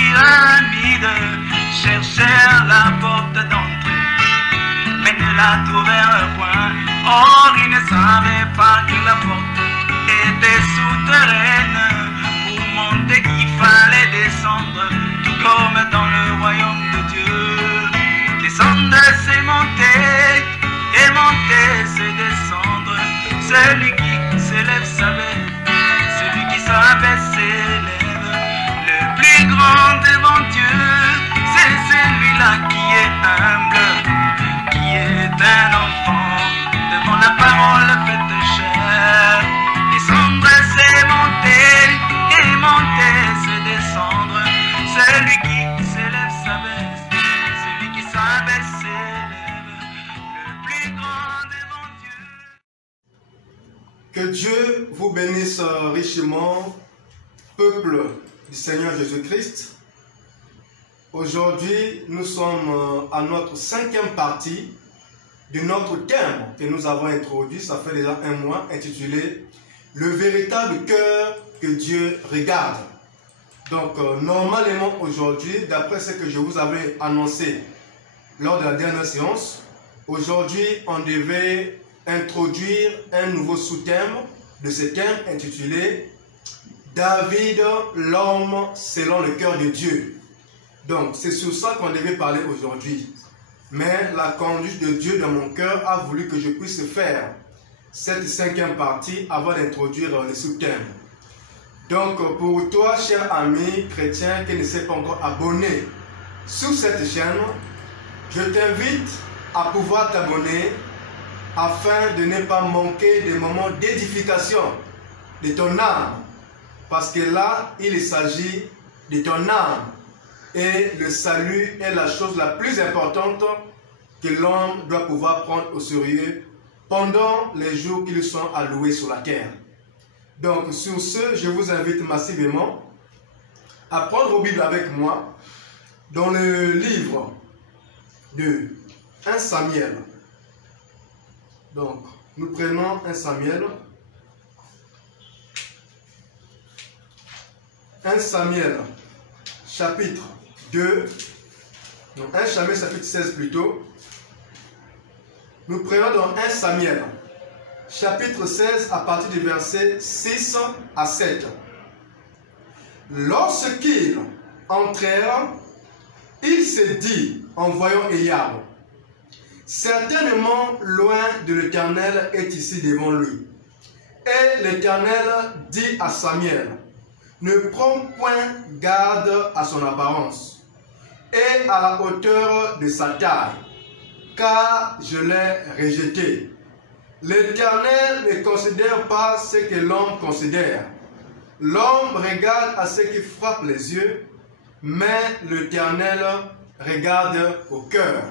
pyramide cherchèrent la porte d'entrée, mais ne la trouvèrent point. Or ils ne savaient pas que la porte était souterraine. Pour monter il fallait descendre, tout comme dans le royaume de Dieu. Descendre c'est monter, et monter c'est descendre. Celui qui s'élève s'abaisse, celui qui s'abaisse s'élève. Le plus grand devant Dieu, c'est celui-là qui est humble, qui est un enfant devant la parole faite chair. Descendre c'est monter, et monter c'est descendre. Celui qui s'élève s'abaisse, celui qui s'abaisse s'élève. Le plus grand devant Dieu. Que Dieu vous bénisse richement, peuple du Seigneur Jésus-Christ. Aujourd'hui, nous sommes à notre 5e partie de notre thème que nous avons introduit, ça fait déjà un mois, intitulé « Le véritable cœur que Dieu regarde ». Donc, normalement aujourd'hui, d'après ce que je vous avais annoncé lors de la dernière séance, aujourd'hui, on devait introduire un nouveau sous-thème de ce thème intitulé « David, l'homme selon le cœur de Dieu ». Donc, c'est sur ça qu'on devait parler aujourd'hui. Mais la conduite de Dieu dans mon cœur a voulu que je puisse faire cette 5e partie avant d'introduire le sous-thème. Donc, pour toi, cher ami chrétien qui ne s'est pas encore abonné sur cette chaîne, je t'invite à pouvoir t'abonner afin de ne pas manquer des moments d'édification de ton âme. Parce que là, il s'agit de ton âme. Et le salut est la chose la plus importante que l'homme doit pouvoir prendre au sérieux pendant les jours qui lui sont alloués sur la terre. Donc, sur ce, je vous invite massivement à prendre vos Bibles avec moi dans le livre de 1 Samuel. Donc, nous prenons 1 Samuel. 1 Samuel, chapitre 2. Donc, 1 Samuel, chapitre 16 plutôt. Nous prenons dans 1 Samuel, chapitre 16, à partir du verset 6 à 7. Lorsqu'ils entrèrent, il se dit, en voyant Eliab, certainement loin de l'Éternel est ici devant lui. Et l'Éternel dit à Samuel, ne prends point garde à son apparence et à la hauteur de sa taille, car je l'ai rejeté. L'Éternel ne considère pas ce que l'homme considère. L'homme regarde à ce qui frappe les yeux, mais l'Éternel regarde au cœur.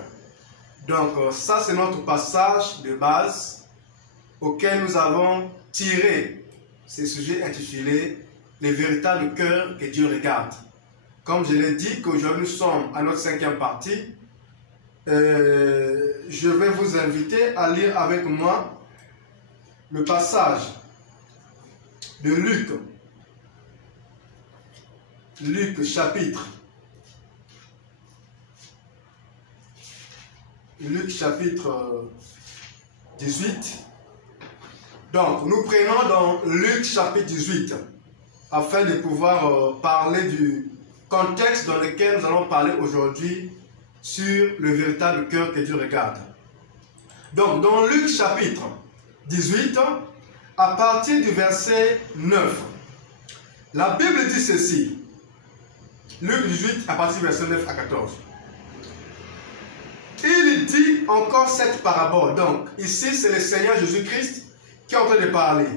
Donc ça c'est notre passage de base auquel nous avons tiré ce sujet intitulé « Le véritable cœur que Dieu regarde ». Comme je l'ai dit qu'aujourd'hui nous sommes à notre 5e partie, je vais vous inviter à lire avec moi le passage de Luc. Luc chapitre 18. Donc, nous prenons dans Luc chapitre 18 afin de pouvoir parler du contexte dans lequel nous allons parler aujourd'hui sur le véritable cœur que Dieu regarde. Donc, dans Luc chapitre 18, à partir du verset 9, la Bible dit ceci. Luc 18, à partir du verset 9 à 14. Il dit encore cette parabole. Donc, ici, c'est le Seigneur Jésus-Christ qui est en train de parler.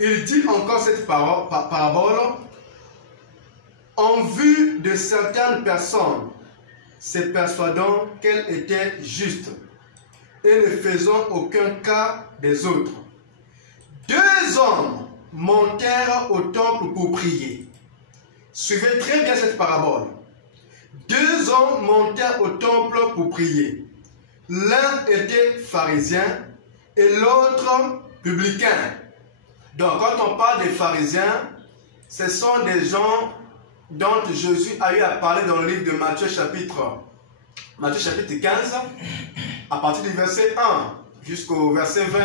Il dit encore cette parabole en vue de certaines personnes, se persuadant qu'elles étaient justes et ne faisant aucun cas des autres. 2 hommes montèrent au temple pour prier. Suivez très bien cette parabole. 2 hommes montèrent au temple pour prier. L'un était pharisien et l'autre publicain. Donc, quand on parle des pharisiens, ce sont des gens dont Jésus a eu à parler dans le livre de Matthieu chapitre 15, à partir du verset 1 jusqu'au verset 20,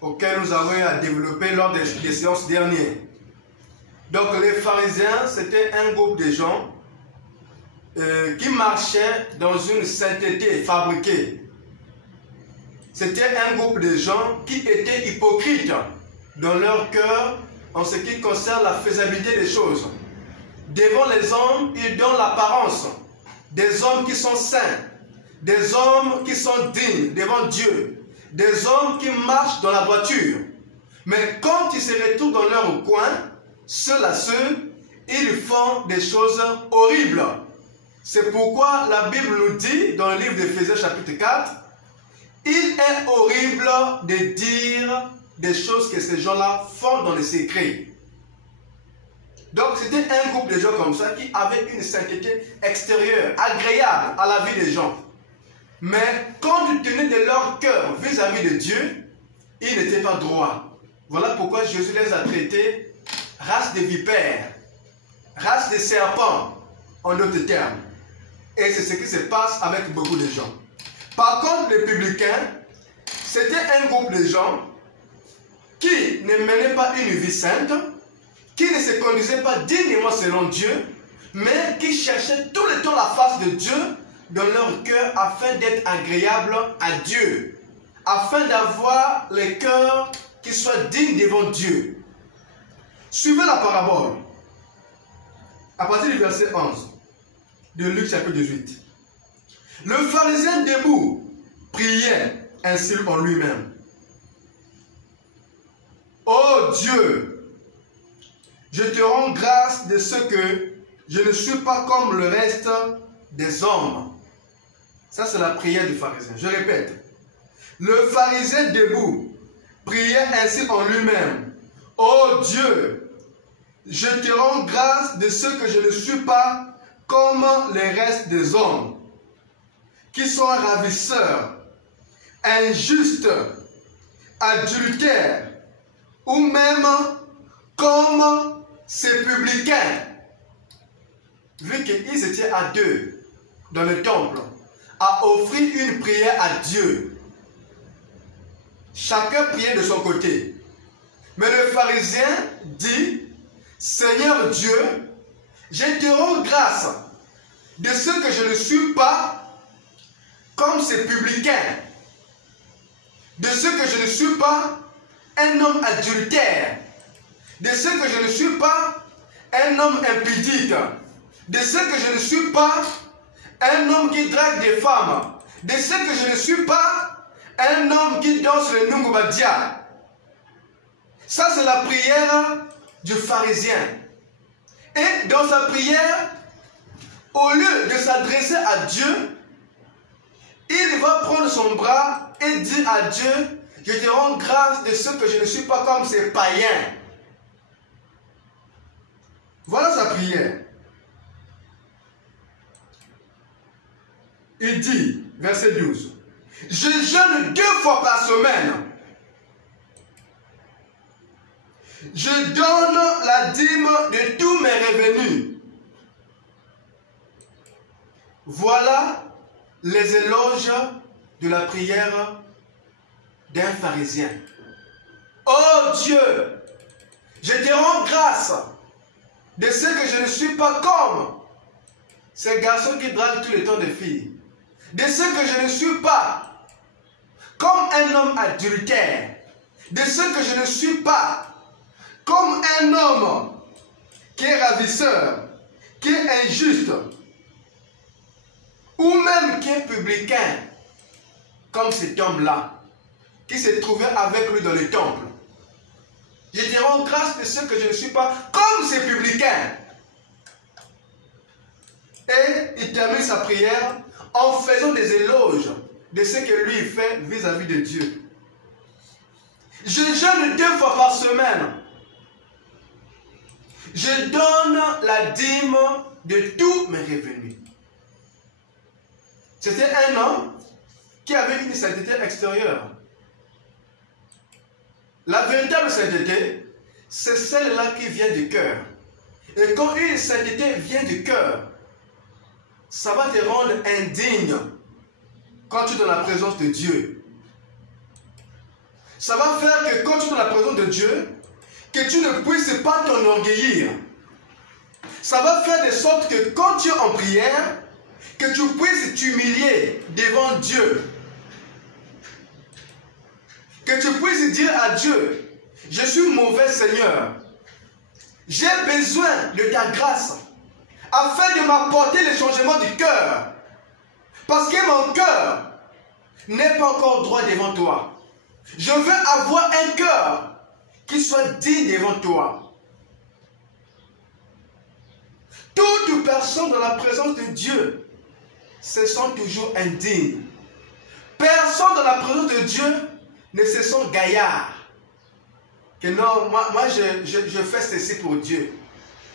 auquel nous avons eu à développer lors des séances dernières. Donc les pharisiens, c'était un groupe de gens qui marchaient dans une sainteté fabriquée. C'était un groupe de gens qui étaient hypocrites dans leur cœur en ce qui concerne la faisabilité des choses. Devant les hommes, ils donnent l'apparence des hommes qui sont saints, des hommes qui sont dignes devant Dieu, des hommes qui marchent dans la droiture. Mais quand ils se retrouvent dans leur coin, ceux, ils font des choses horribles. C'est pourquoi la Bible nous dit, dans le livre d'Éphésiens chapitre 4, il est horrible de dire des choses que ces gens-là font dans le secret. Donc c'était un groupe de gens comme ça qui avaient une sainteté extérieure, agréable à la vie des gens. Mais quand ils tenaient de leur cœur vis-à-vis de Dieu, ils n'étaient pas droits. Voilà pourquoi Jésus les a traités race de vipères, race de serpents, en d'autres termes. Et c'est ce qui se passe avec beaucoup de gens. Par contre, les publicains, c'était un groupe de gens qui ne menaient pas une vie sainte, qui ne se conduisaient pas dignement selon Dieu, mais qui cherchaient tout le temps la face de Dieu dans leur cœur afin d'être agréables à Dieu, afin d'avoir le cœur qui soit digne devant Dieu. Suivez la parabole à partir du verset 11 de Luc chapitre 18. Le pharisien debout priait ainsi en lui-même. Ô Dieu, je te rends grâce de ce que je ne suis pas comme le reste des hommes. Ça, c'est la prière du pharisien. Je répète. Le pharisien debout priait ainsi en lui-même. Ô Dieu, je te rends grâce de ce que je ne suis pas comme les restes des hommes, qui sont ravisseurs, injustes, adultères, ou même comme ces publicains. Vu qu'ils étaient à deux dans le temple, à offrir une prière à Dieu. Chacun priait de son côté. Mais le pharisien dit, Seigneur Dieu, je te rends grâce de ce que je ne suis pas comme ces publicains, de ce que je ne suis pas un homme adultère, de ce que je ne suis pas un homme impudique, de ce que je ne suis pas un homme qui drague des femmes, de ce que je ne suis pas un homme qui danse le Nungubadia. Ça, c'est la prière du pharisien. Et dans sa prière, au lieu de s'adresser à Dieu, il va prendre son bras et dire à Dieu, je te rends grâce de ce que je ne suis pas comme ces païens. Voilà sa prière. Il dit, verset 12, je jeûne 2 fois par semaine. Je donne la dîme de tous mes revenus. Voilà les éloges de la prière d'un pharisien. Oh Dieu, je te rends grâce de ce que je ne suis pas comme ces garçons qui draguent tout le temps des filles. De ce que je ne suis pas comme un homme adultère. De ce que je ne suis pas comme un homme qui est ravisseur, qui est injuste, ou même qui est publicain, comme cet homme-là, qui se trouvait avec lui dans le temple. Je te rends grâce de ce que je ne suis pas comme ces publicains. Et il termine sa prière en faisant des éloges de ce que lui fait vis-à-vis de Dieu. Je jeûne 2 fois par semaine. Je donne la dîme de tous mes revenus. C'était un homme qui avait une sainteté extérieure. La véritable sainteté, c'est celle-là qui vient du cœur. Et quand une sainteté vient du cœur, ça va te rendre indigne quand tu es dans la présence de Dieu. Ça va faire que quand tu es dans la présence de Dieu, que tu ne puisses pas t'enorgueillir. Ça va faire de sorte que quand tu es en prière, que tu puisses t'humilier devant Dieu. Que tu puisses dire à Dieu, je suis mauvais Seigneur. J'ai besoin de ta grâce afin de m'apporter le changement du cœur. Parce que mon cœur n'est pas encore droit devant toi. Je veux avoir un cœur qui soit digne devant toi. Toute personne dans la présence de Dieu se sent toujours indigne. Personne dans la présence de Dieu ne se sent gaillard. Que non, moi je fais ceci pour Dieu.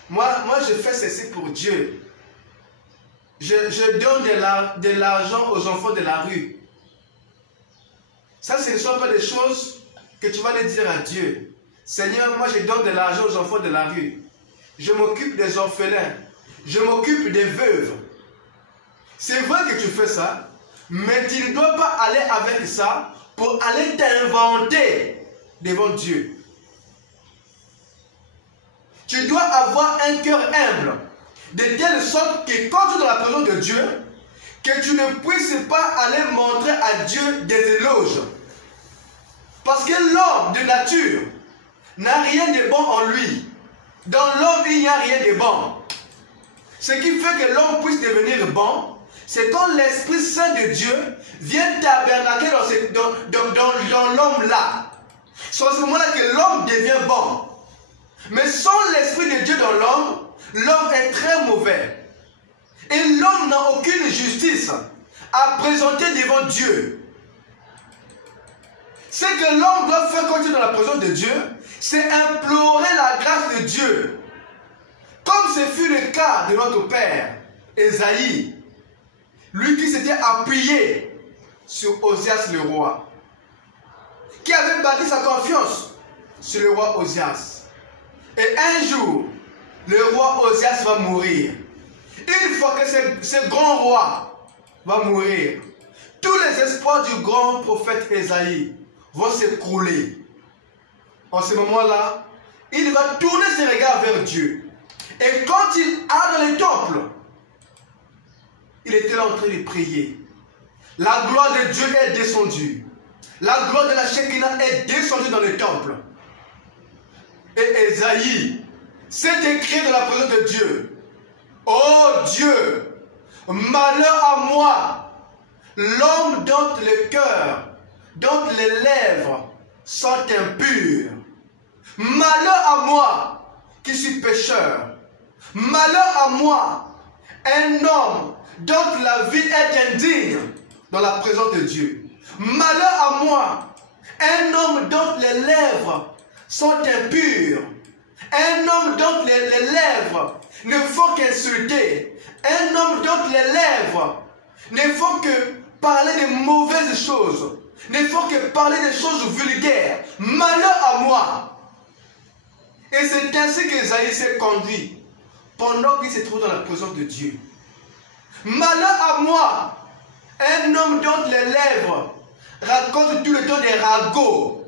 Moi je fais ceci pour Dieu. Je donne de l'argent aux enfants de la rue. Ça, ce ne sont pas des choses que tu vas les dire à Dieu. Seigneur, moi je donne de l'argent aux enfants de la rue. Je m'occupe des orphelins. Je m'occupe des veuves. C'est vrai que tu fais ça, mais tu ne dois pas aller avec ça pour aller t'inventer devant Dieu. Tu dois avoir un cœur humble, de telle sorte que quand tu es dans la présence de Dieu, que tu ne puisses pas aller montrer à Dieu des éloges. Parce que l'homme de nature n'a rien de bon en lui. Dans l'homme, il n'y a rien de bon. Ce qui fait que l'homme puisse devenir bon, c'est quand l'Esprit Saint de Dieu vient tabernaquer dans l'homme là. C'est à ce moment-là que l'homme devient bon. Mais sans l'Esprit de Dieu dans l'homme, l'homme est très mauvais. Et l'homme n'a aucune justice à présenter devant Dieu. Ce que l'homme doit faire quand il est dans la présence de Dieu, c'est implorer la grâce de Dieu. Comme ce fut le cas de notre père, Ésaïe, lui qui s'était appuyé sur Osias le roi, qui avait bâti sa confiance sur le roi Osias. Et un jour, le roi Osias va mourir. Une fois que ce grand roi va mourir, tous les espoirs du grand prophète Ésaïe vont s'écrouler. En ce moment-là, il va tourner ses regards vers Dieu. Et quand il a dans le temple, il était là en train de prier. La gloire de Dieu est descendue. La gloire de la Shekinah est descendue dans le temple. Et Ésaïe s'est écrit dans la présence de Dieu. Oh Dieu, malheur à moi, l'homme dont le cœur, dont les lèvres sont impures. Malheur à moi qui suis pécheur. Malheur à moi, un homme dont la vie est indigne dans la présence de Dieu. Malheur à moi, un homme dont les lèvres sont impures. Un homme dont les lèvres ne font qu'insulter. Un homme dont les lèvres ne font que parler de mauvaises choses. Ne font que parler de choses vulgaires. Malheur à moi. Et c'est ainsi qu'Ésaïe s'est conduit pendant qu'il se trouve dans la présence de Dieu. Malheur à moi, un homme dont les lèvres racontent tout le temps des ragots.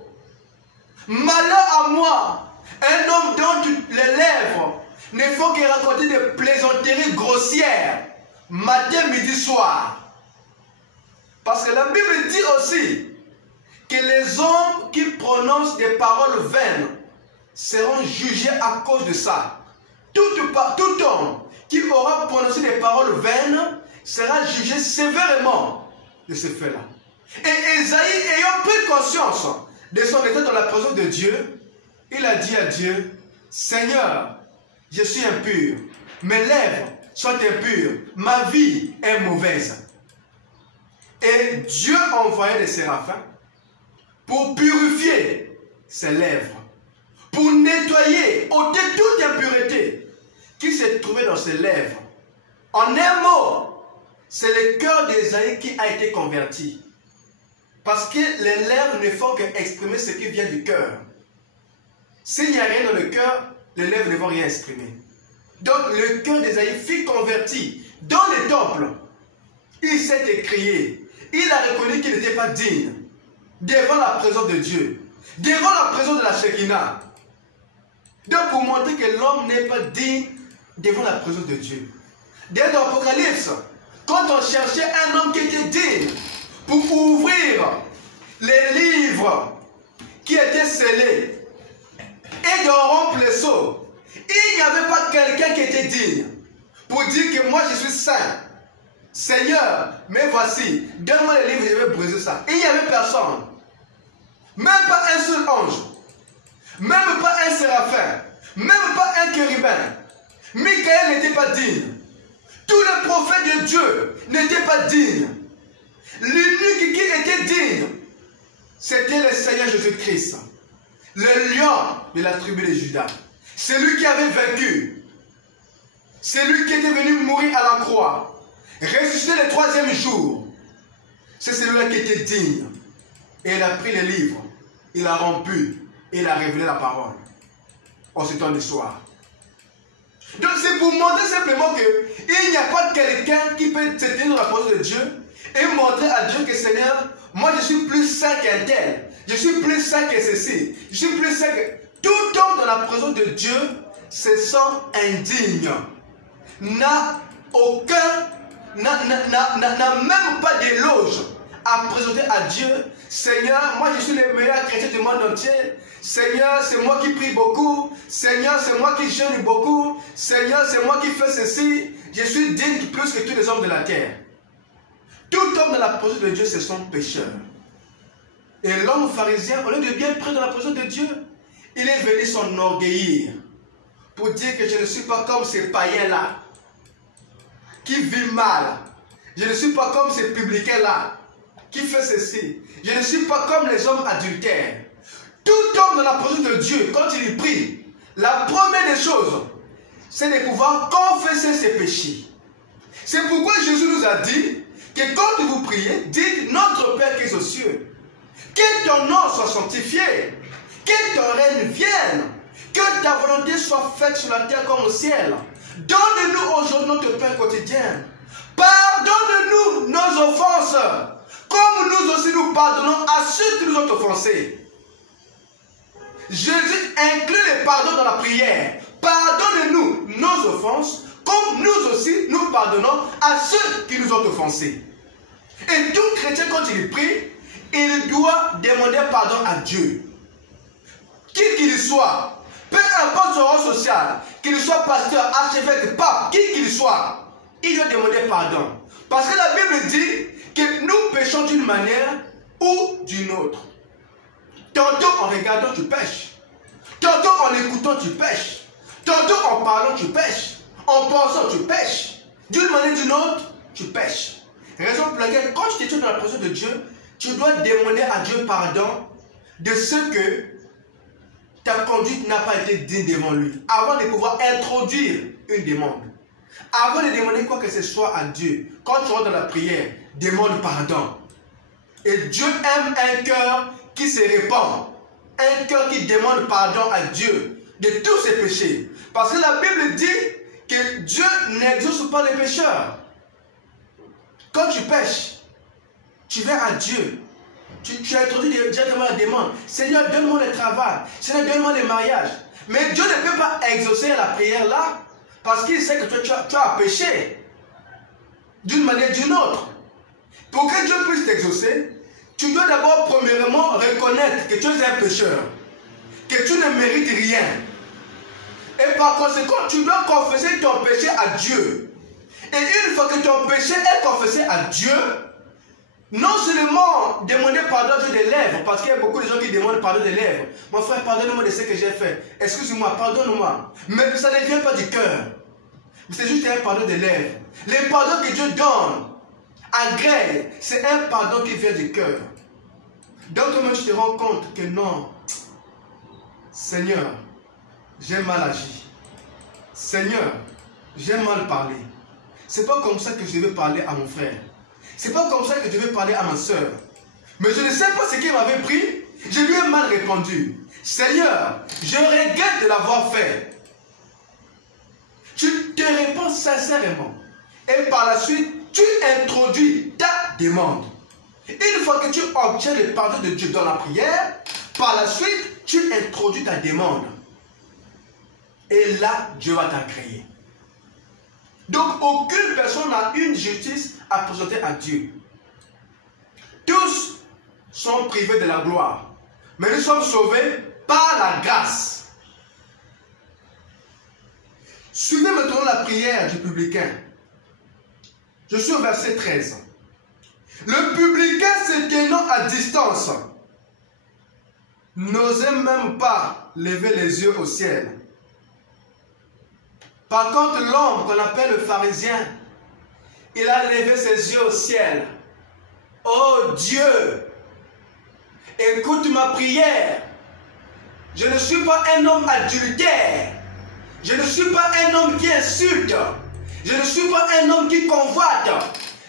Malheur à moi, un homme dont les lèvres ne font que raconter des plaisanteries grossières, matin, midi, soir. Parce que la Bible dit aussi que les hommes qui prononcent des paroles vaines seront jugés à cause de ça. Tout homme qui aura prononcé des paroles vaines sera jugé sévèrement de ce fait-là. Et Ésaïe, ayant pris conscience de son état dans la présence de Dieu, il a dit à Dieu, Seigneur, je suis impur, mes lèvres sont impures, ma vie est mauvaise. Et Dieu envoyait des séraphins pour purifier ses lèvres, pour nettoyer, ôter toute impureté qui se trouvait dans ses lèvres. En un mot, c'est le cœur d'Ésaïe qui a été converti. Parce que les lèvres ne font qu'exprimer ce qui vient du cœur. S'il n'y a rien dans le cœur, les lèvres ne vont rien exprimer. Donc le cœur d'Ésaïe fut converti dans le temple. Il s'est écrié. Il a reconnu qu'il n'était pas digne devant la présence de Dieu, devant la présence de la Shekinah. Donc pour montrer que l'homme n'est pas digne devant la présence de Dieu. Dès l'Apocalypse, quand on cherchait un homme qui était digne pour ouvrir les livres qui étaient scellés et de rompre les sceaux, il n'y avait pas quelqu'un qui était digne pour dire que moi je suis saint. Seigneur, mais voici, donne-moi les livres, je vais briser ça. Il n'y avait personne. Même pas un seul ange. Même pas un séraphin. Même pas un chérubin. Michael n'était pas digne. Tous les prophètes de Dieu n'étaient pas dignes. L'unique qui était digne, c'était le Seigneur Jésus-Christ. Le lion de la tribu de Judas. Celui qui avait vaincu. Celui qui était venu mourir à la croix. Ressuscité le troisième jour. C'est celui-là qui était digne. Et il a pris les livres. Il a rompu. Et il a révélé la parole. En ce temps du soir. Donc c'est pour montrer simplement qu'il n'y a pas quelqu'un qui peut se tenir dans la présence de Dieu et montrer à Dieu que Seigneur, moi je suis plus saint qu'un tel. Je suis plus saint que ceci. Je suis plus saint que... Tout homme dans la présence de Dieu se sent indigne. N'a même pas d'éloge à présenter à Dieu. Seigneur, moi je suis le meilleur chrétien du monde entier. Seigneur, c'est moi qui prie beaucoup. Seigneur, c'est moi qui jeûne beaucoup. Seigneur, c'est moi qui fais ceci. Je suis digne plus que tous les hommes de la terre. Tout homme dans la présence de Dieu, c'est son pécheur. Et l'homme pharisien, au lieu de bien prier dans la présence de Dieu, il est venu s'enorgueillir pour dire que je ne suis pas comme ces païens-là qui vivent mal. Je ne suis pas comme ces publicains-là qui fait ceci. Je ne suis pas comme les hommes adultères. Tout homme dans la présence de Dieu, quand il prie, la première des choses, c'est de pouvoir confesser ses péchés. C'est pourquoi Jésus nous a dit que quand vous priez, dites notre Père qui est aux cieux. Que ton nom soit sanctifié. Que ton règne vienne. Que ta volonté soit faite sur la terre comme au ciel. Donne-nous aujourd'hui notre pain quotidien. Pardonne-nous nos offenses, comme nous aussi nous pardonnons à ceux qui nous ont offensés. Jésus inclut le pardon dans la prière. Pardonne-nous nos offenses, comme nous aussi nous pardonnons à ceux qui nous ont offensés. Et tout chrétien, quand il prie, il doit demander pardon à Dieu. Qui qu'il soit, peu importe son rang social, qu'il soit pasteur, archevêque, pape, qui qu'il soit, il doit demander pardon. Parce que la Bible dit que nous péchons d'une manière ou d'une autre. Tantôt en regardant, tu pêches. Tantôt en écoutant, tu pêches. Tantôt en parlant, tu pêches. En pensant, tu pêches. D'une manière ou d'une autre, tu pêches. Raison pour laquelle, quand tu te trouves dans la présence de Dieu, tu dois demander à Dieu pardon de ce que ta conduite n'a pas été digne devant lui. Avant de pouvoir introduire une demande. Avant de demander quoi que ce soit à Dieu, quand tu rentres dans la prière, demande pardon. Et Dieu aime un cœur qui se répand. Un cœur qui demande pardon à Dieu de tous ses péchés. Parce que la Bible dit que Dieu n'exauce pas les pécheurs. Quand tu pêches, tu viens à Dieu. Tu introduis directement la demande. Seigneur, donne-moi le travail. Seigneur, donne-moi le mariage. Mais Dieu ne peut pas exaucer la prière là parce qu'il sait que toi, tu as péché d'une manière ou d'une autre. Pour que Dieu puisse t'exaucer, tu dois d'abord premièrement reconnaître que tu es un pécheur, que tu ne mérites rien. Et par conséquent, tu dois confesser ton péché à Dieu. Et une fois que ton péché est confessé à Dieu, non seulement demander pardon de tes lèvres, parce qu'il y a beaucoup de gens qui demandent pardon des lèvres. Mon frère, pardonne-moi de ce que j'ai fait. Excuse-moi, pardonne-moi. Mais ça ne vient pas du cœur. C'est juste un pardon des lèvres. Le pardon que Dieu donne, agrée, c'est un pardon qui vient du cœur. Donc toi-même tu te rends compte que non, Seigneur, j'ai mal agi. Seigneur, j'ai mal parlé. C'est pas comme ça que je devais parler à mon frère. C'est pas comme ça que je devais parler à ma soeur. Mais je ne sais pas ce qu'il m'avait pris. Je lui ai mal répondu. Seigneur, je regrette de l'avoir fait. Tu tu te réponds sincèrement. Et par la suite, tu introduis ta demande. Une fois que tu obtiens le pardon de Dieu dans la prière, par la suite, tu introduis ta demande. Et là, Dieu va t'agréer. Donc, aucune personne n'a une justice à présenter à Dieu. Tous sont privés de la gloire. Mais nous sommes sauvés par la grâce. Suivez maintenant la prière du publicain. Je suis au verset 13. Le publicain se tenant à distance n'osait même pas lever les yeux au ciel. Par contre, l'homme qu'on appelle le pharisien, il a levé ses yeux au ciel. Oh Dieu, écoute ma prière. Je ne suis pas un homme adultère. Je ne suis pas un homme qui insulte. Je ne suis pas un homme qui convoite.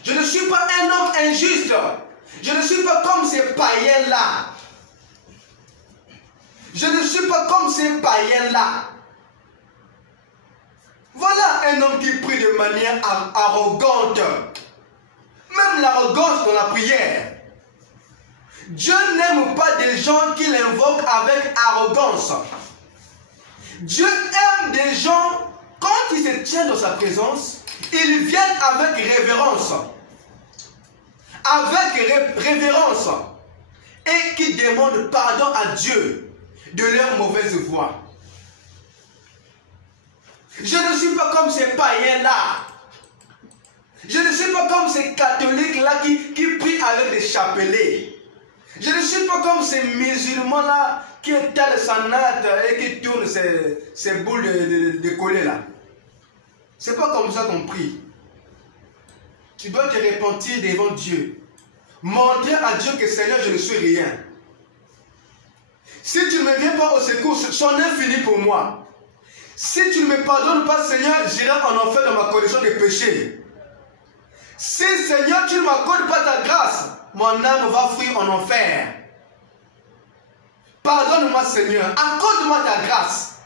Je ne suis pas un homme injuste. Je ne suis pas comme ces païens-là. Je ne suis pas comme ces païens-là. Voilà un homme qui prie de manière arrogante. Même l'arrogance dans la prière. Dieu n'aime pas des gens qui l'invoquent avec arrogance. Dieu aime des gens, quand ils se tiennent dans sa présence, ils viennent avec révérence. Avec révérence. Et qui demandent pardon à Dieu de leur mauvaise voie. Je ne suis pas comme ces païens-là. Je ne suis pas comme ces catholiques-là qui prient avec des chapelets. Je ne suis pas comme ces musulmans-là qui étalent sa natte et qui tournent ces boules de collet là. C'est pas comme ça qu'on prie. Tu dois te repentir devant Dieu. Montrer à Dieu que Seigneur, je ne suis rien. Si tu ne me viens pas au secours, c'en est fini pour moi. Si tu ne me pardonnes pas, Seigneur, j'irai en enfer dans ma condition de péché. Si, Seigneur, tu ne m'accordes pas ta grâce, mon âme va fuir en enfer. Pardonne-moi, Seigneur. Accorde-moi ta grâce.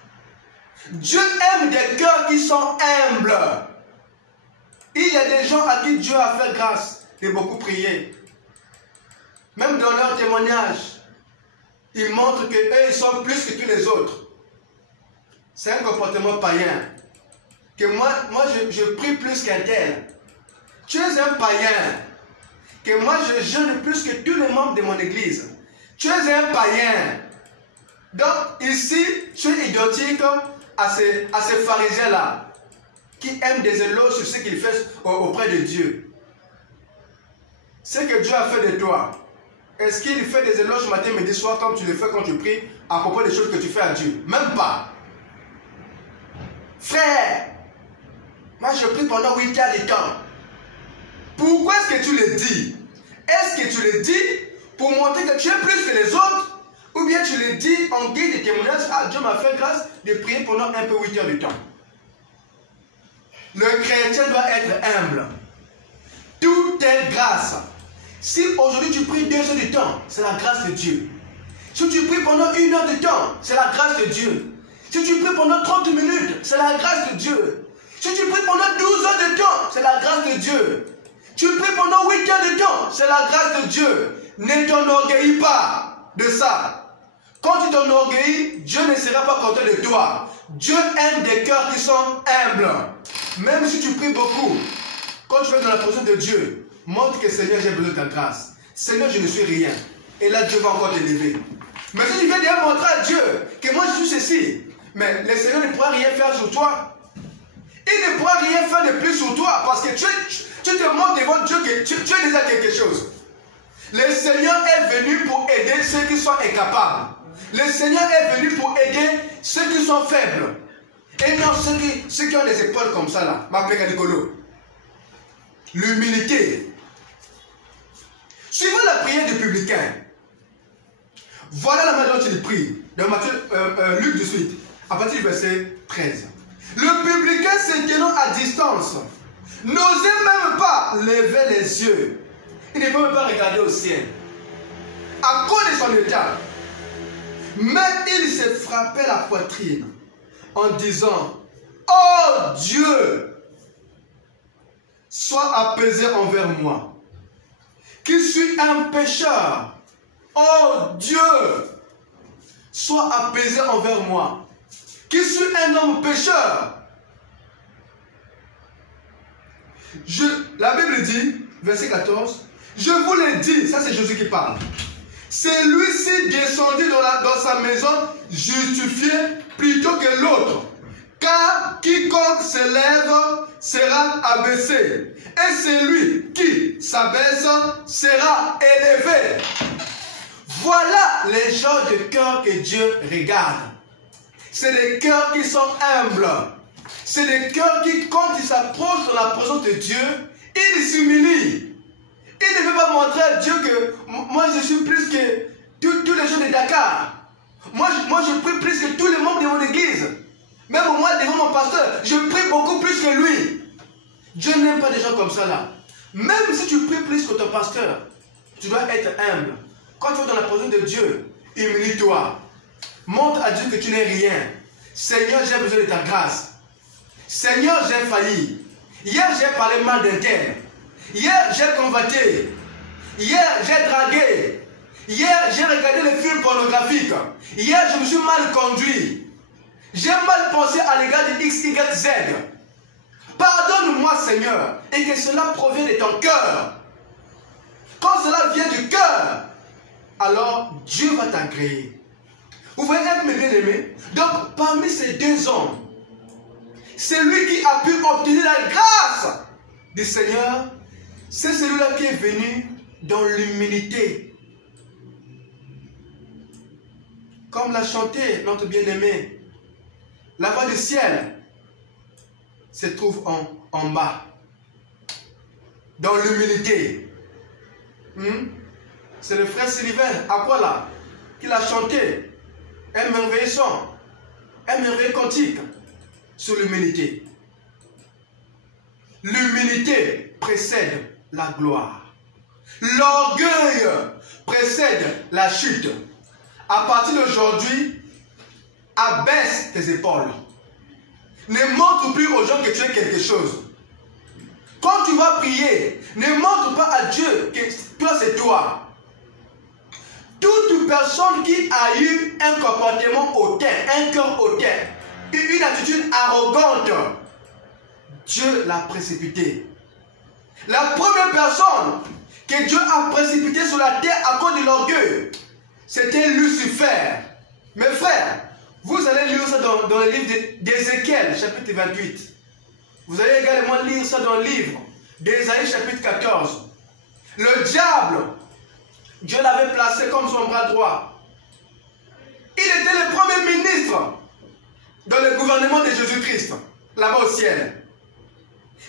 Dieu aime des cœurs qui sont humbles. Il y a des gens à qui Dieu a fait grâce de beaucoup prier. Même dans leur témoignage, ils montrent qu'eux, ils sont plus que tous les autres. C'est un comportement païen. Que moi je prie plus qu'un tel. Tu es un païen. Que moi, je jeûne plus que tous les membres de mon église. Tu es un païen. Donc, ici, tu es identique à ces pharisiens-là, qui aiment des éloges sur ce qu'ils font auprès de Dieu. Ce que Dieu a fait de toi, est-ce qu'il fait des éloges matin, midi, soir, comme tu le fais quand tu pries, à propos des choses que tu fais à Dieu? Même pas. Frère, moi je prie pendant 8 heures de temps. Pourquoi est-ce que tu le dis? Est-ce que tu le dis pour montrer que tu es plus que les autres? Ou bien tu le dis en guise de témoignage? Ah, Dieu m'a fait grâce de prier pendant un peu 8 heures de temps. Le chrétien doit être humble. Tout est grâce. Si aujourd'hui tu pries 2 heures de temps, c'est la grâce de Dieu. Si tu pries pendant 1 heure de temps, c'est la grâce de Dieu. Si tu pries pendant 30 minutes, c'est la grâce de Dieu. Si tu pries pendant 12 heures de temps, c'est la grâce de Dieu. Tu pries pendant 8 heures de temps, c'est la grâce de Dieu. Ne t'enorgueillis pas de ça. Quand tu t'enorgueillis, Dieu ne sera pas content de toi. Dieu aime des cœurs qui sont humbles. Même si tu pries beaucoup, quand tu es dans la présence de Dieu, montre que Seigneur, j'ai besoin de ta grâce. Seigneur, je ne suis rien. Et là, Dieu va encore t'élever. Mais si tu viens déjà montrer à Dieu que moi je suis ceci, mais le Seigneur ne pourra rien faire sur toi. Il ne pourra rien faire de plus sur toi parce que tu te montres devant Dieu que tu es déjà quelque chose. Le Seigneur est venu pour aider ceux qui sont incapables. Le Seigneur est venu pour aider ceux qui sont faibles. Et non ceux qui ont des épaules comme ça là. M'appelle Nicolo. L'humilité. Suivant la prière du publicain. Voilà la manière dont il prie. Dans Matthieu, Luc 18, à partir du verset 13. Le publicain se tenant à distance n'osait même pas lever les yeux. Il ne peut même pas regarder au ciel. À cause de son état. Mais il se frappait la poitrine en disant: Oh Dieu, sois apaisé envers moi, qui suis un pécheur. Oh Dieu, sois apaisé envers moi, qui suis un homme pécheur. La Bible dit, verset 14, je vous l'ai dit, ça c'est Jésus qui parle. Celui-ci descendu dans sa maison justifié plutôt que l'autre. Car quiconque s'élève sera abaissé. Et celui qui s'abaisse sera élevé. Voilà les gens de cœur que Dieu regarde. C'est des cœurs qui sont humbles. C'est des cœurs qui, quand ils s'approchent de la présence de Dieu, ils s'humilient. Il ne veut pas montrer à Dieu que moi je suis plus que tous les gens de Dakar. Moi je prie plus que tous les membres de mon église. Même moi devant mon pasteur, je prie beaucoup plus que lui. Dieu n'aime pas des gens comme ça là. Même si tu pries plus que ton pasteur, tu dois être humble. Quand tu es dans la présence de Dieu, humilie-toi. Montre à Dieu que tu n'es rien. Seigneur, j'ai besoin de ta grâce. Seigneur, j'ai failli. Hier, j'ai parlé mal d'un tel. Hier, j'ai convoité. Hier, j'ai dragué. Hier, j'ai regardé les films pornographiques. Hier, je me suis mal conduit. J'ai mal pensé à l'égard de X, Y, Z. Pardonne-moi, Seigneur, et que cela provient de ton cœur. Quand cela vient du cœur, alors Dieu va t'agréer. Vous voyez, mes bien-aimés? Donc, parmi ces deux hommes, celui qui a pu obtenir la grâce du Seigneur, c'est celui-là qui est venu dans l'humilité. Comme l'a chanté notre bien-aimé, la voix du ciel se trouve en bas, dans l'humilité. C'est le frère Sylvain, Aquala, qui l'a chanté un merveilleux chant, un merveilleux cantique sur l'humilité. L'humilité précède la gloire. L'orgueil précède la chute. À partir d'aujourd'hui, abaisse tes épaules. Ne montre plus aux gens que tu es quelque chose. Quand tu vas prier, ne montre pas à Dieu que toi c'est toi. Toute personne qui a eu un comportement hautain, un cœur hautain, une attitude arrogante, Dieu l'a précipité. La première personne que Dieu a précipité sur la terre à cause de l'orgueil, c'était Lucifer. Mes frères, vous allez lire ça dans le livre d'Ézéchiel, chapitre 28. Vous allez également lire ça dans le livre d'Ésaïe, chapitre 14. Le diable, Dieu l'avait placé comme son bras droit. Il était le premier ministre dans le gouvernement de Jésus-Christ, là-bas au ciel.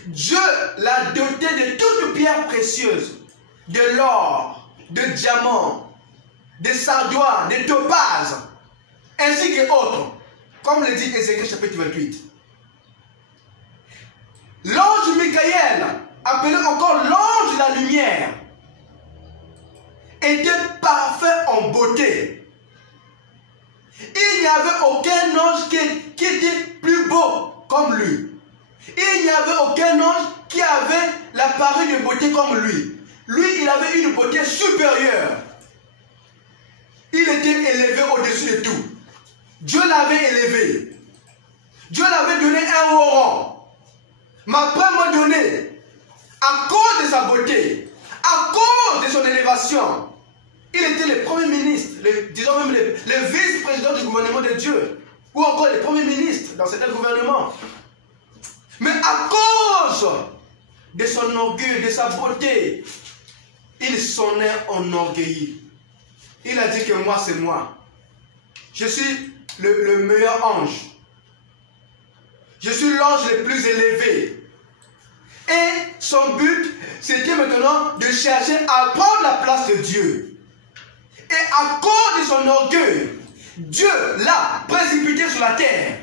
Dieu l'a doté de toutes pierres précieuses, de l'or, de diamants, de sardoines, de topazes, ainsi que autres, comme le dit Ézéchiel chapitre 28. L'ange Michael, appelé encore l'ange de la lumière, était parfait en beauté. Il n'y avait aucun ange qui était plus beau comme lui. Il n'y avait aucun ange qui avait la parure de beauté comme lui. Lui, il avait une beauté supérieure. Il était élevé au-dessus de tout. Dieu l'avait élevé. Dieu l'avait donné un haut rang. Mais après m'a donné, à cause de sa beauté, à cause de son élévation, il était le premier ministre, disons même le vice-président du gouvernement de Dieu, ou encore le premier ministre dans certains gouvernements. Mais à cause de son orgueil, de sa beauté, il s'en est enorgueilli. Il a dit que moi, c'est moi. Je suis le meilleur ange. Je suis l'ange le plus élevé. Et son but, c'était maintenant de chercher à prendre la place de Dieu. Et à cause de son orgueil, Dieu l'a précipité sur la terre.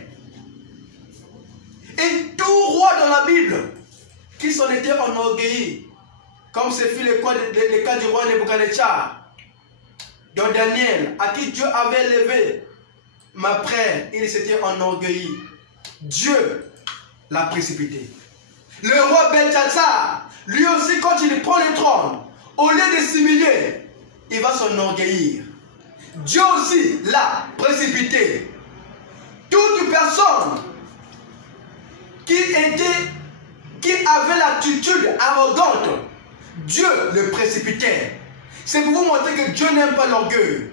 Et tout roi dans la Bible qui s'en était enorgueilli, comme ce fut le cas du roi Nebuchadnezzar, dans Daniel, à qui Dieu avait élevé, mais après, il s'était enorgueilli. Dieu l'a précipité. Le roi Belshazzar, lui aussi, quand il prend le trône, au lieu de s'humilier, il va s'enorgueillir. Dieu aussi l'a précipité. Toute personne qui avait l'attitude arrogante, Dieu le précipitait. C'est pour vous montrer que Dieu n'aime pas l'orgueil.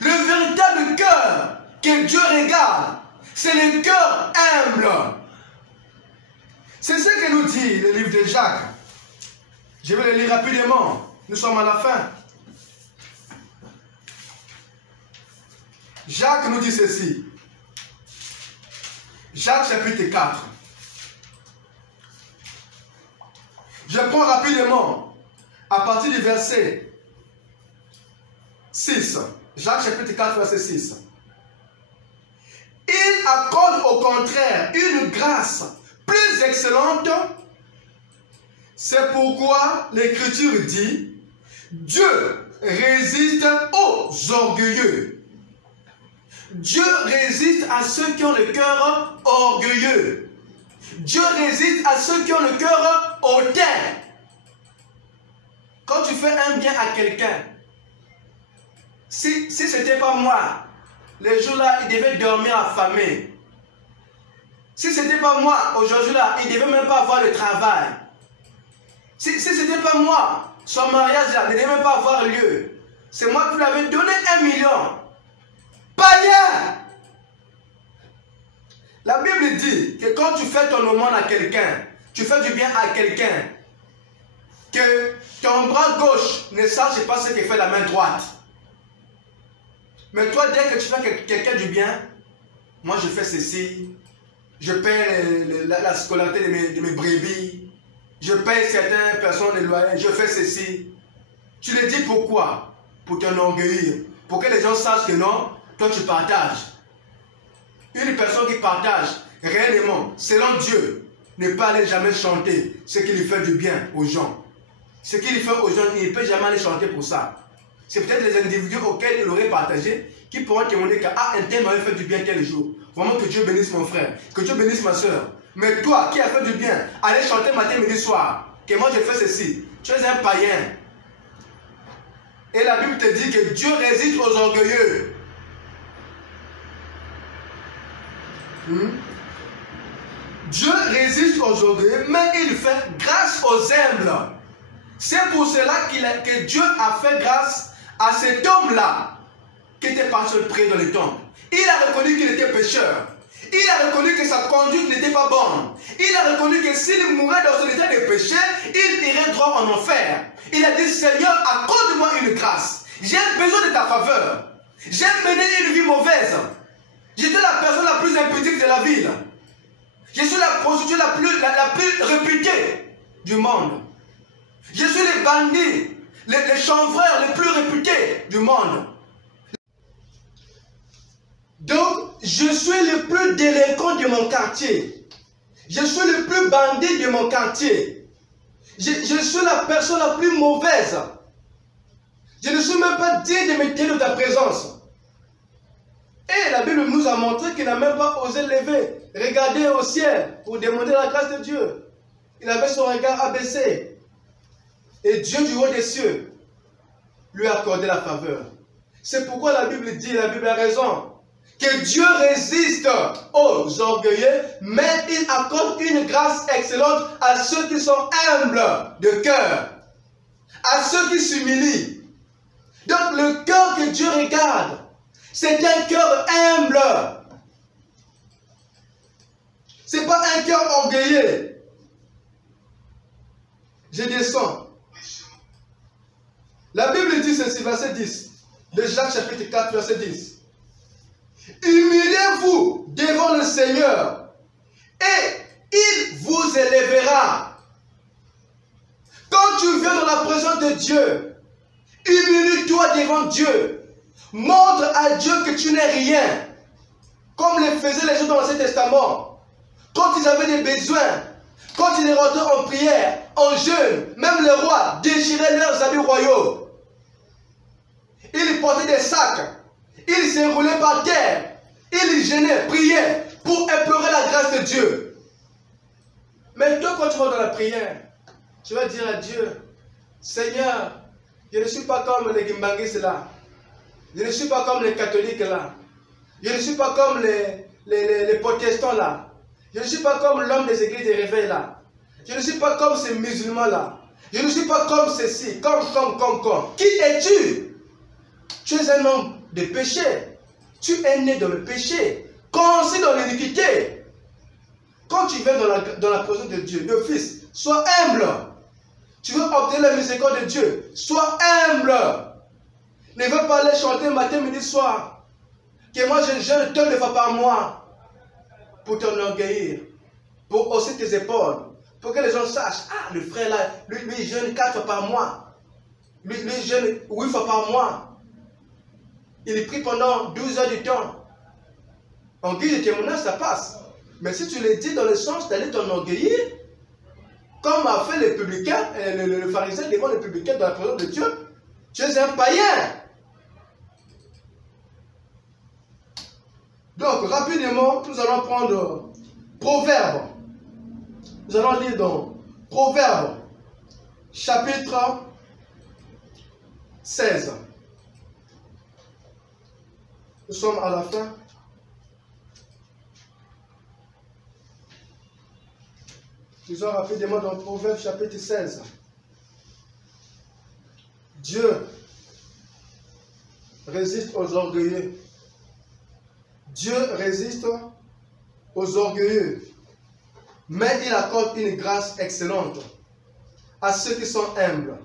Le véritable cœur que Dieu regarde, c'est le cœur humble. C'est ce que nous dit le livre de Jacques. Je vais le lire rapidement. Nous sommes à la fin. Jacques nous dit ceci. Jacques chapitre 4. Je prends rapidement à partir du verset 6. Jacques chapitre 4 verset 6. Il accorde au contraire une grâce plus excellente. C'est pourquoi l'Écriture dit, Dieu résiste aux orgueilleux. Dieu résiste à ceux qui ont le cœur orgueilleux. Dieu résiste à ceux qui ont le cœur hautain. Quand tu fais un bien à quelqu'un, si ce n'était pas moi, les jours-là, il devait dormir affamé. Si ce n'était pas moi, aujourd'hui-là, il ne devait même pas avoir le travail. Si ce n'était pas moi, son mariage-là ne devait même pas avoir lieu. C'est moi qui lui avais donné 1 million. Païen! La Bible dit que quand tu fais ton aumône à quelqu'un, tu fais du bien à quelqu'un, que ton bras gauche ne sache pas ce que fait la main droite. Mais toi, dès que tu fais quelqu'un du bien, moi je fais ceci, je paie la scolarité de mes brebis, je paie certaines personnes les loyers, je fais ceci. Tu le dis pourquoi? Pour t'enorgueillir, pour que les gens sachent que non, toi tu partages. Une personne qui partage réellement, selon Dieu, ne peut aller jamais chanter ce qui lui fait du bien aux gens. Ce qui lui fait aux gens, il ne peut jamais aller chanter pour ça. C'est peut-être les individus auxquels il aurait partagé qui pourront témoigner qu'un tel m'avait fait du bien tel jour. Vraiment que Dieu bénisse mon frère, que Dieu bénisse ma soeur. Mais toi qui as fait du bien, allez chanter matin, midi, soir, que moi j'ai fait ceci. Tu es un païen. Et la Bible te dit que Dieu résiste aux orgueilleux. Dieu résiste aux orgueilleux, mais il fait grâce aux humbles. C'est pour cela que Dieu a fait grâce à cet homme-là qui était parti prier dans le temple. Il a reconnu qu'il était pécheur. Il a reconnu que sa conduite n'était pas bonne. Il a reconnu que s'il mourait dans son état de péché, il irait droit en enfer. Il a dit, Seigneur, accorde-moi une grâce. J'ai besoin de ta faveur. J'ai mené une vie mauvaise. J'étais la personne la plus impudique de la ville. Je suis la prostituée la plus réputée du monde. Je suis les bandits, les chanvreurs les plus réputés du monde. Donc, je suis le plus délinquant de mon quartier. Je suis le plus bandit de mon quartier. Je suis la personne la plus mauvaise. Je ne suis même pas digne de me tenir de ta présence. Et la Bible nous a montré qu'il n'a même pas osé lever, regarder au ciel pour demander la grâce de Dieu. Il avait son regard abaissé. Et Dieu du haut des cieux lui a accordé la faveur. C'est pourquoi la Bible dit, la Bible a raison, que Dieu résiste aux orgueilleux, mais il accorde une grâce excellente à ceux qui sont humbles de cœur, à ceux qui s'humilient. Donc le cœur que Dieu regarde, c'est un cœur humble. Ce n'est pas un cœur orgueilleux. Je descends. La Bible dit ceci, verset 10, de Jacques chapitre 4, verset 10. Humiliez-vous devant le Seigneur et il vous élèvera. Quand tu viens dans la présence de Dieu, humilie-toi devant Dieu. Montre à Dieu que tu n'es rien. Comme le faisaient les gens dans l'Ancien Testament. Quand ils avaient des besoins, quand ils rentraient en prière, en jeûne, même les rois déchiraient leurs habits royaux. Ils portaient des sacs. Ils se roulaient par terre. Ils gênaient, priaient pour implorer la grâce de Dieu. tu vas dans la prière, tu vas dire à Dieu, Seigneur, je ne suis pas comme les Gimbanguistes là. Je ne suis pas comme les catholiques là. Je ne suis pas comme les protestants là. Je ne suis pas comme l'homme des églises des réveils là. Je ne suis pas comme ces musulmans là. Je ne suis pas comme ceci, comme. Qui es-tu? Tu es un homme de péché. Tu es né dans le péché. Conçu dans l'iniquité. Quand tu viens dans la présence de Dieu, le Fils, sois humble. Tu veux obtenir la miséricorde de Dieu, sois humble. Ne veux pas aller chanter matin, midi, soir. Que moi je jeûne 2 fois par mois pour t'enorgueillir, pour hausser tes épaules, pour que les gens sachent, ah, le frère là, lui il jeûne 4 fois par mois. Lui il jeûne 8 fois par mois. Il prie pendant 12 heures du temps. En guise de témoignage, ça passe. Mais si tu le dis dans le sens d'aller t'enorgueillir, comme a fait le publicain, le pharisien devant le publicain dans la présence de Dieu, tu es un païen. Donc, rapidement, nous allons prendre Proverbes. Nous allons lire dans Proverbes, chapitre 16. Nous sommes à la fin. Lisons rapidement dans Proverbes, chapitre 16. Dieu résiste aux orgueilleux. Dieu résiste aux orgueilleux, mais il accorde une grâce excellente à ceux qui sont humbles,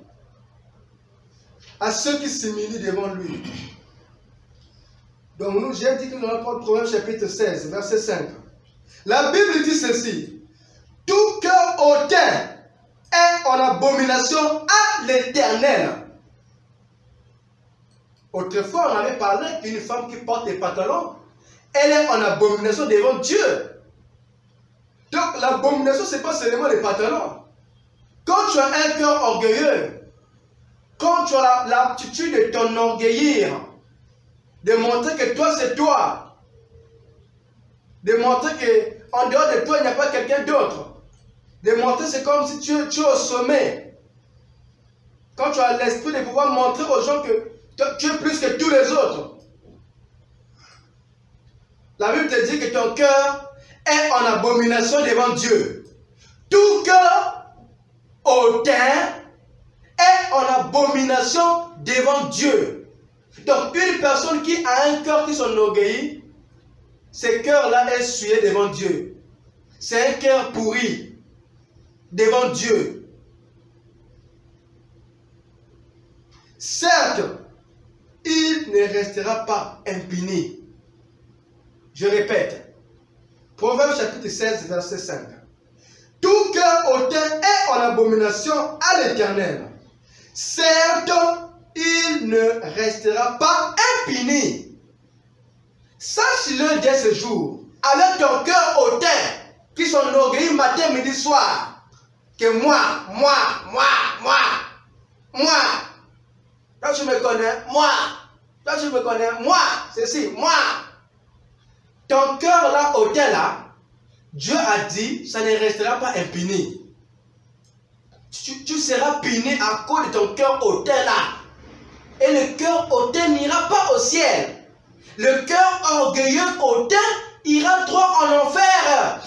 à ceux qui s'humilient devant lui. Donc nous, j'ai dit que nous allons prendre Proverbes chapitre 16, verset 5. La Bible dit ceci: tout cœur hautain est en abomination à l'Éternel. Autrefois, on avait parlé d'une femme qui porte des pantalons, elle est en abomination devant Dieu. Donc l'abomination, ce n'est pas seulement les pantalons. Quand tu as un cœur orgueilleux, quand tu as l'aptitude de t'enorgueillir, de montrer que toi c'est toi, de montrer qu'en dehors de toi il n'y a pas quelqu'un d'autre, de montrer c'est comme si tu es au sommet. Quand tu as l'esprit de pouvoir montrer aux gens que tu es plus que tous les autres. La Bible te dit que ton cœur est en abomination devant Dieu. Tout cœur hautain est en abomination devant Dieu. Donc une personne qui a un cœur qui s'enorgueillit, ce cœur-là est souillé devant Dieu. C'est un cœur pourri devant Dieu. Certes, il ne restera pas impuni. Je répète, Proverbes chapitre 16, verset 5. Tout cœur hautain est en abomination à l'Éternel. Certes, il ne restera pas impuni. Sache-le dès ce jour, avec ton cœur hautain, qui s'enorgueillit matin, midi, soir, que moi, toi tu me connais, toi tu me connais, ceci, moi. Ton cœur là, hautain là, Dieu a dit, ça ne restera pas impuni. Tu seras puni à cause de ton cœur hautain là. Et le cœur hautain n'ira pas au ciel. Le cœur orgueilleux hautain ira droit en enfer.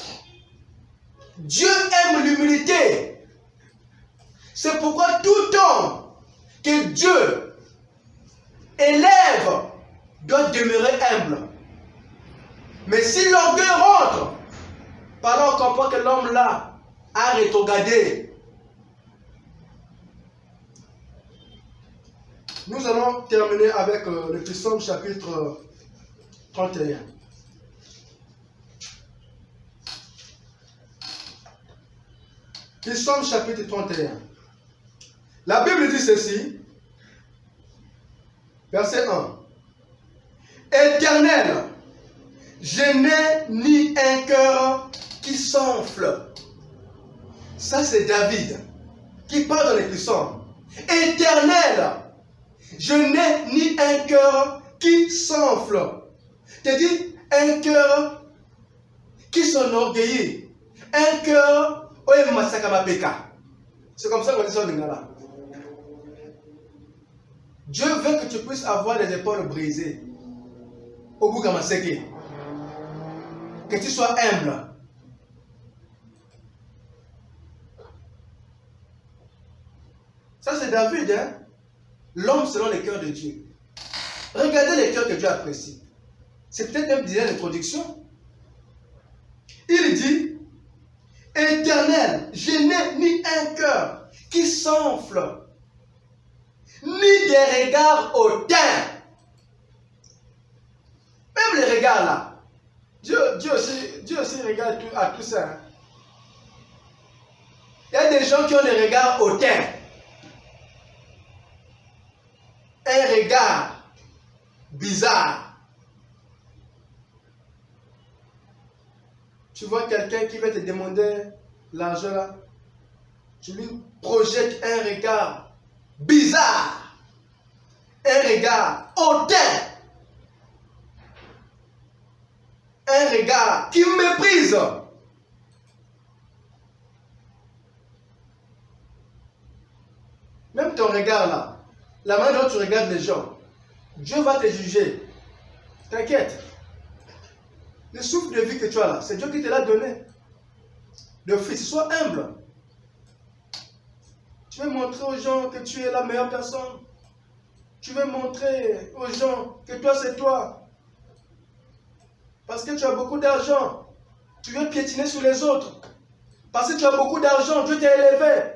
Dieu aime l'humilité. C'est pourquoi tout homme que Dieu élève doit demeurer humble. Mais si l'orgueil rentre, par là on comprend que l'homme là a rétrogradé. Nous allons terminer avec le Psaume chapitre 31. Psaume chapitre 31. La Bible dit ceci, verset 1. Éternel, je n'ai ni un cœur qui s'enfle. Ça c'est David qui parle dans les psaumes. Éternel, je n'ai ni un cœur qui s'enfle. Tu dis un cœur qui s'enorgueillit, un cœur C'est comme ça qu'on dit ça au Lingala. Dieu veut que tu puisses avoir les épaules brisées. Au bout de que tu sois humble. Ça c'est David, hein? L'homme selon le cœur de Dieu. Regardez les cœurs que Dieu apprécie. C'est peut-être même déjà l'introduction. Il dit, Éternel, je n'ai ni un cœur qui s'enfle, ni des regards hautains. Même les regards là. Dieu aussi regarde à tout ça. Hein. Il y a des gens qui ont des regards hautains. Un regard bizarre. Tu vois quelqu'un qui va te demander l'argent là. Tu lui projettes un regard bizarre. Un regard hautain. Un regard qui méprise. Même ton regard là, la manière dont tu regardes les gens, Dieu va te juger. T'inquiète. Le souffle de vie que tu as là, c'est Dieu qui te l'a donné. Le fils, sois humble. Tu veux montrer aux gens que tu es la meilleure personne. Tu veux montrer aux gens que toi c'est toi. Parce que tu as beaucoup d'argent. Tu veux piétiner sur les autres. Parce que tu as beaucoup d'argent, Dieu t'a élevé.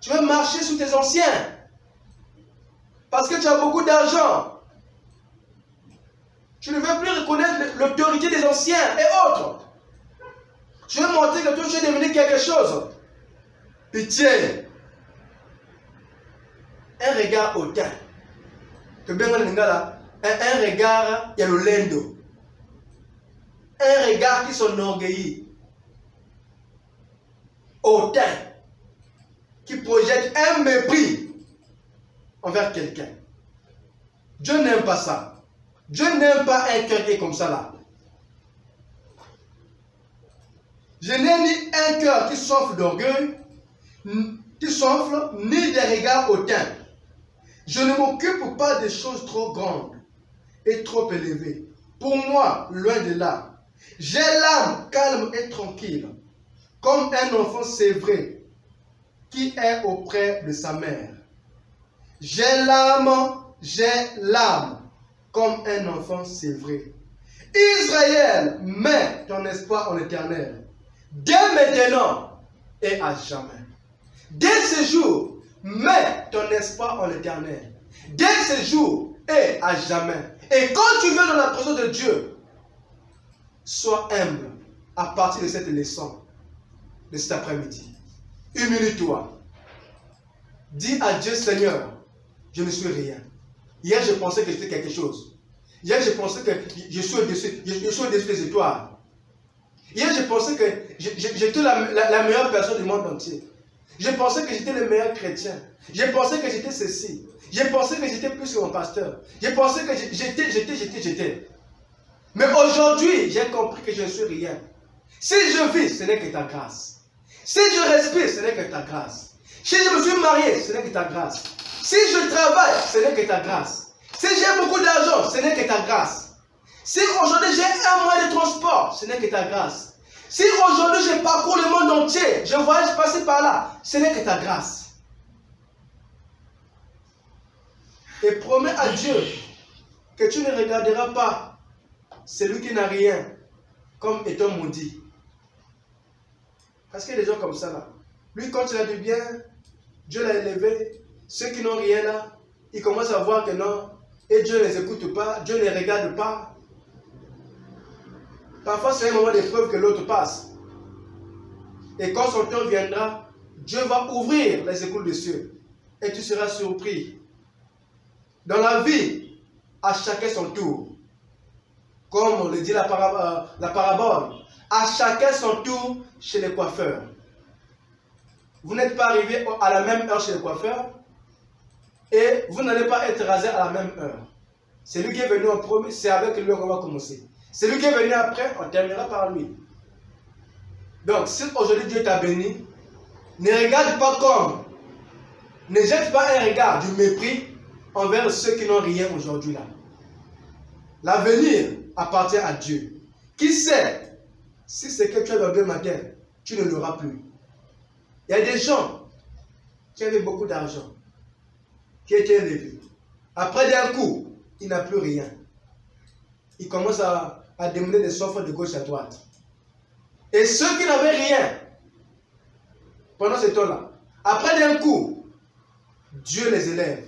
Tu veux marcher sous tes anciens. Parce que tu as beaucoup d'argent. Tu ne veux plus reconnaître l'autorité des anciens et autres. Tu veux montrer que toi tu es devenu quelque chose. Pitié. Un regard hautain. Un regard, il y a le lendo. Un regard qui s'enorgueillit. Hautain. Qui projette un mépris envers quelqu'un. Dieu n'aime pas ça. Dieu n'aime pas un cœur qui est comme ça là. Je n'ai ni un cœur qui s'enfle d'orgueil, ni des regards hautains. Je ne m'occupe pas des choses trop grandes et trop élevées. Pour moi, loin de là, j'ai l'âme calme et tranquille, comme un enfant sévré qui est auprès de sa mère. J'ai l'âme, comme un enfant sévré. Israël, mets ton espoir en l'Éternel, dès maintenant et à jamais. Dès ce jour, mets ton espoir en l'Éternel, dès ce jour et à jamais. Et quand tu veux dans la présence de Dieu, sois humble à partir de cette leçon de cet après-midi. Humilie-toi. Dis à Dieu, Seigneur, je ne suis rien. Hier, je pensais que j'étais quelque chose. Hier, je pensais que je suis au-dessus des étoiles. Hier, je pensais que j'étais la meilleure personne du monde entier. Je pensais que j'étais le meilleur chrétien. Je pensais que j'étais ceci. Je pensais que j'étais plus que mon pasteur. Je pensais que j'étais. Mais aujourd'hui, j'ai compris que je ne suis rien. Si je vis, ce n'est que ta grâce. Si je respire, ce n'est que ta grâce. Si je me suis marié, ce n'est que ta grâce. Si je travaille, ce n'est que ta grâce. Si j'ai beaucoup d'argent, ce n'est que ta grâce. Si aujourd'hui j'ai un moyen de transport, ce n'est que ta grâce. Si aujourd'hui je parcours le monde entier, je voyage passer par là, ce n'est que ta grâce. Et promets à Dieu que tu ne regarderas pas celui qui n'a rien comme étant maudit. Parce qu'il y a des gens comme ça là. Lui, quand il a du bien, Dieu l'a élevé. Ceux qui n'ont rien là, ils commencent à voir que non. Et Dieu ne les écoute pas, Dieu ne les regarde pas. Parfois, c'est un moment d'épreuve que l'autre passe. Et quand son temps viendra, Dieu va ouvrir les écoutes des cieux. Et tu seras surpris. Dans la vie, à chacun son tour. Comme on le dit la parabole. À chacun son tour chez les coiffeurs. Vous n'êtes pas arrivé à la même heure chez les coiffeurs. Et vous n'allez pas être rasé à la même heure. Celui qui est venu en premier, c'est avec lui qu'on va commencer. Celui qui est venu après, on terminera par lui. Donc, si aujourd'hui Dieu t'a béni, Ne regarde pas comme, ne jette pas un regard du mépris envers ceux qui n'ont rien aujourd'hui là. L'avenir appartient à Dieu. Qui sait si c'est que tu as demain matin, tu ne l'auras plus. Il y a des gens qui avaient beaucoup d'argent, qui étaient élevés. Après d'un coup, il n'a plus rien. Il commence à demander des offres de gauche à droite. Et ceux qui n'avaient rien, pendant ce temps-là, après d'un coup, Dieu les élève.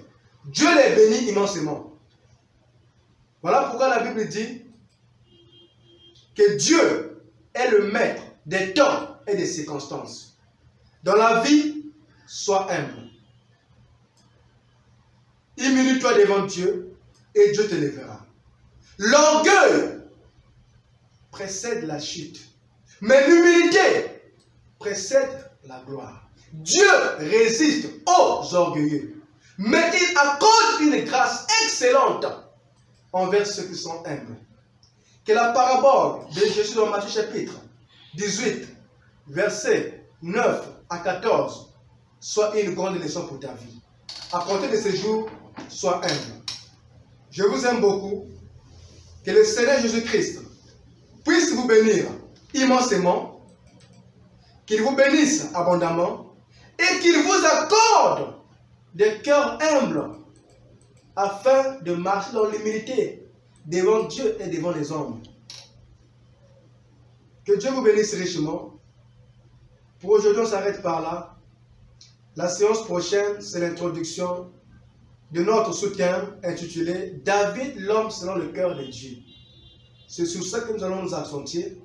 Dieu les bénit immensément. Voilà pourquoi la Bible dit que Dieu est le maître des temps et des circonstances. Dans la vie, sois humble. Humilie-toi devant Dieu et Dieu te lèvera. L'orgueil précède la chute, mais l'humilité précède la gloire. Dieu résiste aux orgueilleux, mais il accorde une grâce excellente envers ceux qui sont humbles. Que la parabole de Jésus dans Matthieu chapitre 18, versets 9 à 14, soit une grande leçon pour ta vie. À compter de ce jour, sois humble. Je vous aime beaucoup. Que le Seigneur Jésus-Christ puisse vous bénir immensément, qu'il vous bénisse abondamment et qu'il vous accorde des cœurs humbles afin de marcher dans l'humilité devant Dieu et devant les hommes. Que Dieu vous bénisse richement. Pour aujourd'hui, on s'arrête par là. La séance prochaine, c'est l'introduction de notre soutien intitulé « David, l'homme selon le cœur de Dieu ». C'est sur ça que nous allons nous accentuer.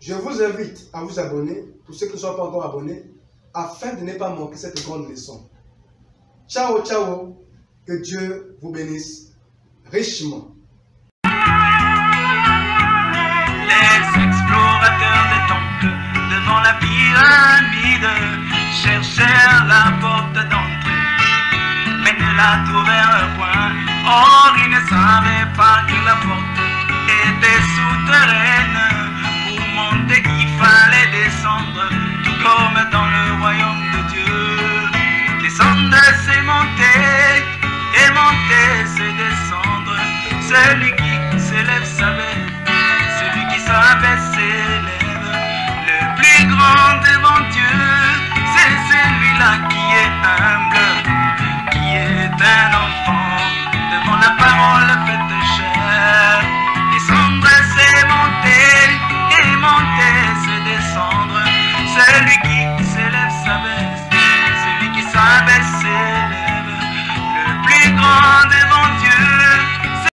Je vous invite à vous abonner, pour ceux qui ne sont pas encore abonnés, afin de ne pas manquer cette grande leçon. Ciao, ciao, que Dieu vous bénisse richement. Les explorateurs des temples devant la pyramide cherchèrent la porte d'entrée, mais ne la trouvèrent point. Or ils ne savaient pas que la porte était souterraine. Pour monter il fallait descendre, tout comme dans le royaume de Dieu. Descendre c'est monter, et monter c'est descendre. Celui qui s'élève s'abaisse, celui qui s'abaisse s'élève. Le plus grand devant Dieu, c'est celui-là qui est humble, qui est un enfant devant la parole faite chair. Descendre c'est monter, et monter c'est descendre. Celui qui